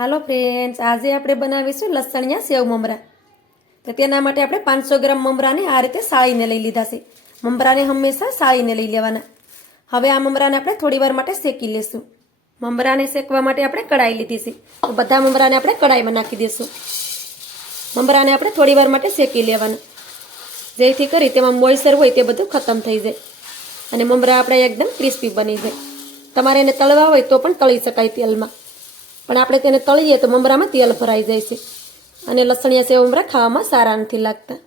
હાલો friends, આજે આપણે બનાવીશું લસણિયા સેવ મમરા. તો તેના માટે આપણે 500 ગ્રામ મમરાને આ રીતે સાળીને લઈ લીધા છે. મમરાને હંમેશા સાળીને લઈ લેવાના. હવે આ મમરાને આપણે થોડી વાર માટે શેકી લેશું. મમરાને શેકવા માટે આપણે કઢાઈ લીધી છે. તો બધા મમરાને આપણે કઢાઈમાં નાખી દઈશું. મમરાને આપણે થોડી વાર માટે શેકી લેવાના, જેથી કરી તેમાં મોઈસર હોય તે બધું ખતમ થઈ જાય અને મમરા આપણે એકદમ ક્રિસ્પી બની જાય. તમારે એને તળવા હોય તો પણ તળી શકાય તેલમાં, પણ આપણે તેને તળીએ તો મમરામાં તેલ ભરાઈ જાય છે અને લસણિયા સેવ મમરા ખાવામાં સારા નથી લાગતા.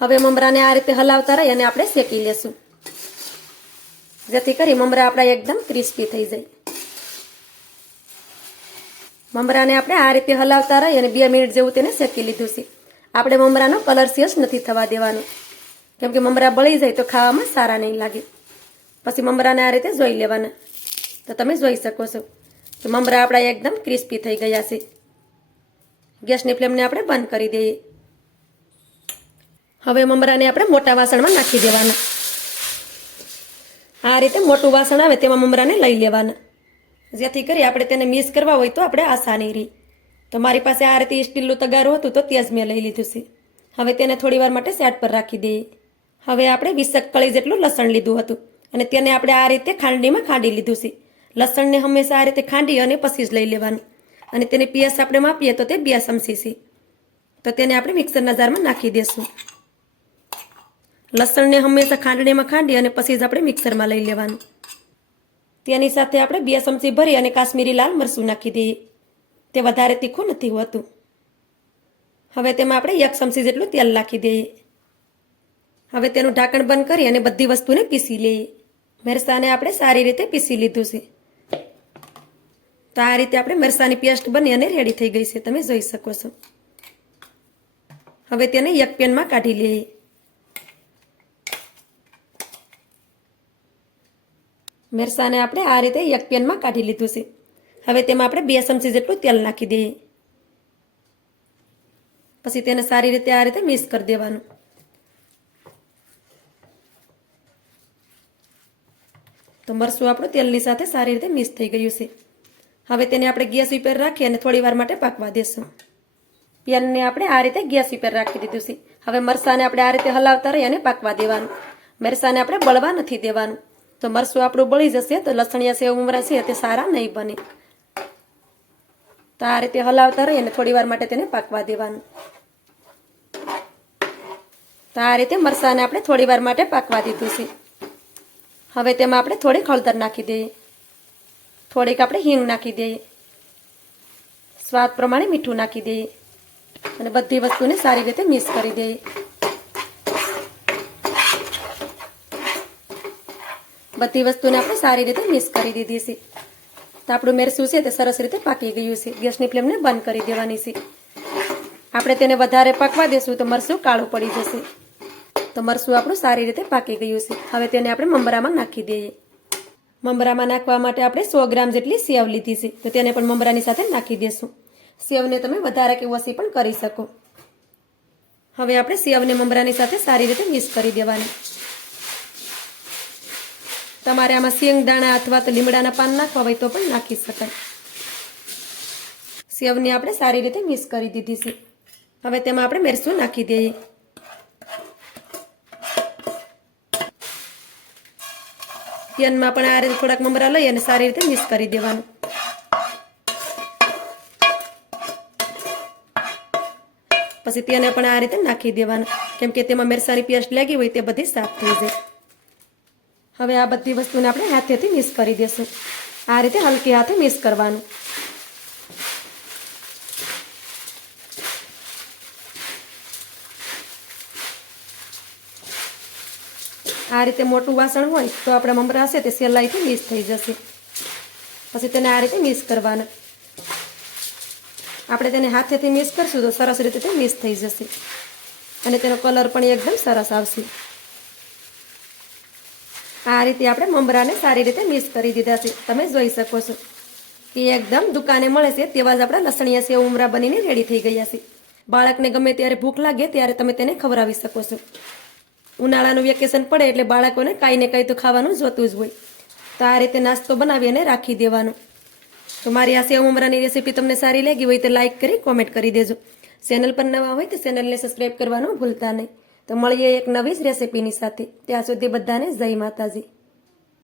હવે મમરાને આ રીતે હલાવતા રહી અને આપણે શેકી લેશું, જેથી કરી મમરા આપણા એકદમ ક્રિસ્પી થઈ જાય. મમરાને આપણે આ રીતે હલાવતા રહી અને 2 મિનિટ જેવું તેને શેકી લીધું છે. આપણે મમરાનો કલર ચેન્જ નથી થવા દેવાનો, કેમ કે મમરા બળી જાય તો ખાવામાં સારા નહીં લાગે. પછી મમરાને આ રીતે જોઈ લેવાના. તો તમે જોઈ શકો છો કે મમરા આપણા એકદમ ક્રિસ્પી થઈ ગયા છે. ગેસની ફ્લેમને આપણે બંધ કરી દઈએ. હવે મમરાને આપણે મોટા વાસણમાં નાખી દેવાના. આ રીતે મોટું વાસણ આવે તેમાં મમરાને લઈ લેવાના, જેથી કરી આપણે તેને મિક્સ કરવા હોય તો આપણે આસાની રહી. તો મારી પાસે આ રીતે સ્ટીલનું તગારું હતું તો તે જ મેં લઈ લીધું છે. હવે તેને થોડી વાર માટે સાઈડ પર રાખી દઈએ. હવે આપણે 20 કળી જેટલું લસણ લીધું હતું અને તેને આપણે આ રીતે ખાંડણીમાં ખાંડી લીધું છે. લસણને હંમેશા આ રીતે ખાંડી અને પછી જ લઈ લેવાનું, અને તેની પીએસ આપણે માપીએ તો તે 2 ચમચી છે. તો તેને આપણે મિક્સરના જારમાં નાખી દઈશું. લસણને હંમેશા ખાંડણીમાં ખાંડી અને પછી જ આપણે મિક્સરમાં લઈ લેવાનું. તેની સાથે આપણે 2 ચમચી ભરી અને કાશ્મીરી લાલ મરચું નાખી દઈએ. તે વધારે તીખું નથી હોતું. હવે તેમાં આપણે 1 ચમચી જેટલું તેલ નાખી દઈએ. હવે તેનું ઢાંકણ બંધ કરી અને બધી વસ્તુને પીસી લઈએ. મરચાંને આપણે સારી રીતે પીસી લીધું છે. તો આ રીતે આપણે મરચાંની પેસ્ટ બની અને રેડી થઈ ગઈ છે, તમે જોઈ શકો છો. હવે તેને એક પેનમાં કાઢી લઈએ. મરચાંને આપણે આ રીતે એક પેનમાં કાઢી લીધું છે. હવે તેમાં આપણે 2 ચમચી જેટલું તેલ નાખી દઈએ. પછી તેને સારી રીતે આ રીતે મિક્સ કરી દેવાનું. તો મરચું આપણું તેલની સાથે સારી રીતે મિક્સ થઈ ગયું છે. હવે તેને આપણે ગેસ ઉપર રાખી અને થોડી વાર માટે પાકવા દેશું. પેનને આપણે આ રીતે ગેસ ઉપર રાખી દીધું છે. હવે મરચાંને આપણે આ રીતે હલાવતા રહી અને પાકવા દેવાનું. મરચાંને આપણે બળવા નથી દેવાનું. તો મરચું આપણું બળી જશે તો લસણિયા સેવ મમરા છે તે સારા નહીં બને. તો આ રીતે હલાવતા રહી અને થોડી વાર માટે તેને પાકવા દેવાનું. તો આ રીતે મરચાંને આપણે થોડી વાર માટે પાકવા દીધું છે. હવે તેમાં આપણે થોડીક હળદર નાખી દઈએ. થોડીક આપણે હિંગ નાખી દઈએ. સ્વાદ પ્રમાણે મીઠું નાખી દઈએ અને બધી વસ્તુને સારી રીતે મિક્સ કરી દઈએ. બધી વસ્તુને આપણે સારી રીતે મિક્સ કરી દીધી છે. તો આપણું મરચું છે તે સરસ રીતે પાકી ગયું છે. ગેસની ફ્લેમને બંધ કરી દેવાની છે. આપણે તેને વધારે પાકવા દેશું તો મરચું કાળું પડી જશે. તો મરચું આપણું સારી રીતે પાકી ગયું છે. હવે તેને આપણે મમરામાં નાખી દઈએ. મમરામાં નાખવા માટે આપણે 100 ગ્રામ જેટલી સેવ લીધી છે, તો તેને પણ મમરાની સાથે નાખી દેશું. સેવને તમે વધારે કે ઓછી પણ કરી શકો. હવે આપણે સેવને મમરાની સાથે સારી રીતે મિક્સ કરી દેવાની. તમારે આમાં શેંગ દાણા અથવા તો લીમડાના પાન નાખવા હોય તો પણ નાખી શકાય. સેવને આપણે સારી રીતે મિક્સ કરી દીધી છે. હવે તેમાં આપણે મરચું નાખી દઈએ. પેનમાં પણ આ રીતે થોડાક મમરા લઈ અને સારી રીતે મિક્સ કરી દેવાનું. પછી તેને પણ આ રીતે નાખી દેવાનું, કેમ કે તેમાં મરચાંની પેસ્ટ લાગી હોય તે બધી સાફ થઈ જાય. હવે આ બધી વસ્તુને આપણે હાથેથી મિક્સ કરી દેશું. આ રીતે હલકી હાથે મિક્સ કરવાનું. આ રીતે મોટું વાસણ હોય તો આપણા મમરા હશે તે સહેલાઈથી મિક્સ થઈ જશે. પછી તેને આ રીતે મિક્સ કરવાના. આપણે તેને હાથેથી મિક્સ કરશું તો સરસ રીતે તે મિક્સ થઈ જશે અને તેનો કલર પણ એકદમ સરસ આવશે. આ રીતે આપણે મમરાને સારી રીતે મિક્સ કરી દીધા છે. તમે જોઈ શકો છો કે એકદમ દુકાને મળે છે તેવા જ આપણા લસણિયા સેવ મમરા બનીને રેડી થઈ ગયા છે. બાળકને ગમે ત્યારે ભૂખ લાગે ત્યારે તમે તેને ખવડાવી શકો છો. ઉનાળાનું વેકેશન પડે એટલે બાળકોને કાંઈ ને કાંઈ તો ખાવાનું જોતું જ હોય. તો આ રીતે નાસ્તો બનાવી અને રાખી દેવાનો. તો મારી આ સેવ મમરાની રેસીપી તમને સારી લાગી હોય તો લાઇક કરી કોમેન્ટ કરી દેજો. ચેનલ પર નવા હોય તો ચેનલને સબસ્ક્રાઈબ કરવાનું ભૂલતા નહીં. તો મળીએ એક નવી જ રેસીપીની સાથે. ત્યાં સુધી બધાને જય માતાજી.